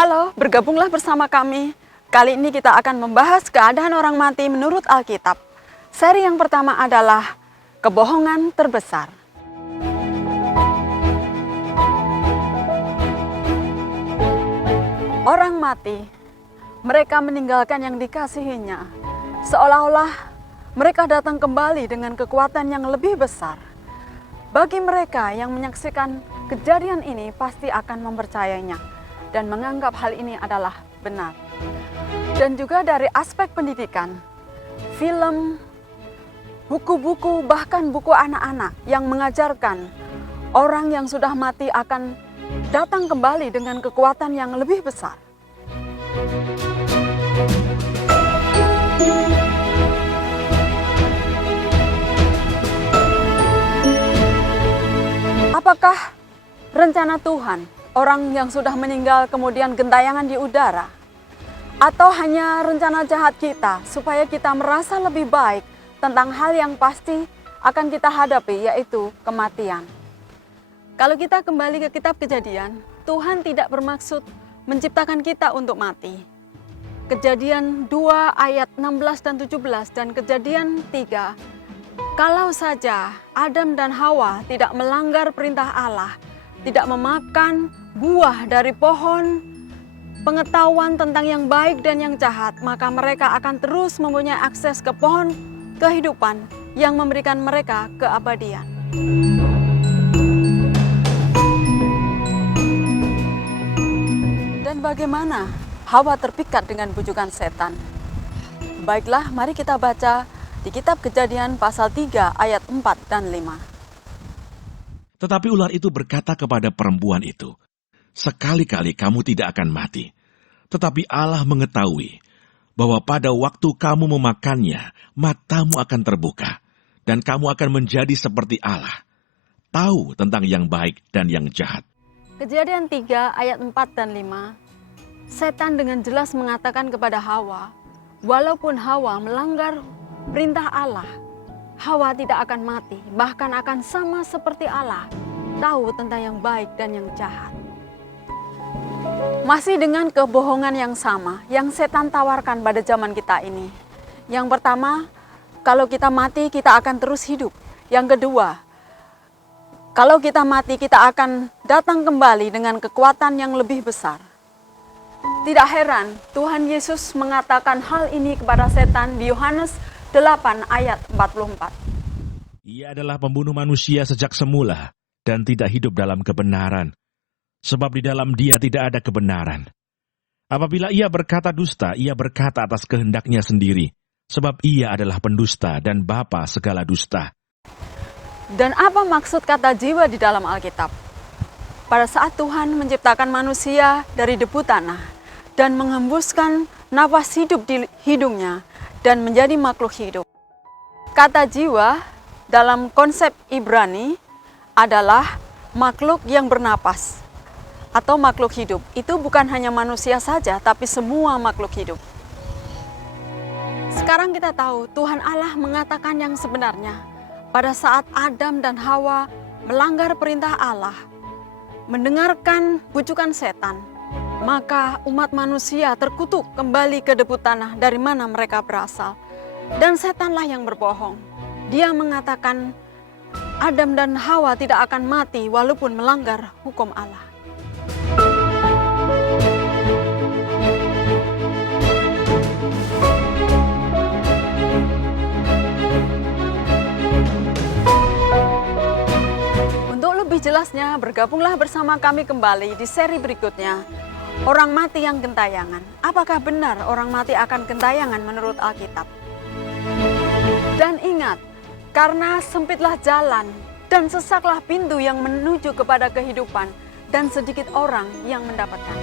Halo, bergabunglah bersama kami. Kali ini kita akan membahas keadaan orang mati menurut Alkitab. Seri yang pertama adalah kebohongan terbesar. Orang mati, mereka meninggalkan yang dikasihinya, seolah-olah mereka datang kembali dengan kekuatan yang lebih besar. Bagi mereka yang menyaksikan kejadian ini pasti akan mempercayainya dan menganggap hal ini adalah benar. Dan juga dari aspek pendidikan, film, buku-buku, bahkan buku anak-anak yang mengajarkan orang yang sudah mati akan datang kembali dengan kekuatan yang lebih besar. Apakah rencana Tuhan orang yang sudah meninggal kemudian gentayangan di udara? Atau hanya rencana jahat kita supaya kita merasa lebih baik tentang hal yang pasti akan kita hadapi, yaitu kematian? Kalau kita kembali ke kitab Kejadian, Tuhan tidak bermaksud menciptakan kita untuk mati. Kejadian 2 ayat 16 dan 17 dan Kejadian 3, kalau saja Adam dan Hawa tidak melanggar perintah Allah, tidak memakan buah dari pohon pengetahuan tentang yang baik dan yang jahat, maka mereka akan terus mempunyai akses ke pohon kehidupan yang memberikan mereka keabadian. Dan bagaimana Hawa terpikat dengan bujukan setan? Baiklah, mari kita baca di kitab Kejadian pasal 3 ayat 4 dan 5. Tetapi ular itu berkata kepada perempuan itu, "Sekali-kali kamu tidak akan mati. Tetapi Allah mengetahui bahwa pada waktu kamu memakannya, matamu akan terbuka, dan kamu akan menjadi seperti Allah, tahu tentang yang baik dan yang jahat." Kejadian 3 ayat 4 dan 5, setan dengan jelas mengatakan kepada Hawa, walaupun Hawa melanggar perintah Allah, Hawa tidak akan mati, bahkan akan sama seperti Allah, tahu tentang yang baik dan yang jahat. Masih dengan kebohongan yang sama yang setan tawarkan pada zaman kita ini. Yang pertama, kalau kita mati kita akan terus hidup. Yang kedua, kalau kita mati kita akan datang kembali dengan kekuatan yang lebih besar. Tidak heran Tuhan Yesus mengatakan hal ini kepada setan di Yohanes 8 ayat 44. Ia adalah pembunuh manusia sejak semula dan tidak hidup dalam kebenaran, sebab di dalam dia tidak ada kebenaran. Apabila ia berkata dusta, ia berkata atas kehendaknya sendiri, sebab ia adalah pendusta dan bapa segala dusta. Dan apa maksud kata jiwa di dalam Alkitab? Pada saat Tuhan menciptakan manusia dari debu tanah dan menghembuskan nafas hidup di hidungnya dan menjadi makhluk hidup. Kata jiwa dalam konsep Ibrani adalah makhluk yang bernapas atau makhluk hidup. Itu bukan hanya manusia saja, tapi semua makhluk hidup. Sekarang kita tahu Tuhan Allah mengatakan yang sebenarnya. Pada saat Adam dan Hawa melanggar perintah Allah, mendengarkan bujukan setan, maka umat manusia terkutuk kembali ke debu tanah dari mana mereka berasal. Dan setanlah yang berbohong. Dia mengatakan Adam dan Hawa tidak akan mati walaupun melanggar hukum Allah. Untuk lebih jelasnya, bergabunglah bersama kami kembali di seri berikutnya. Orang mati yang gentayangan. Apakah benar orang mati akan gentayangan menurut Alkitab? Dan ingat, karena sempitlah jalan dan sesaklah pintu yang menuju kepada kehidupan, dan sedikit orang yang mendapatkan.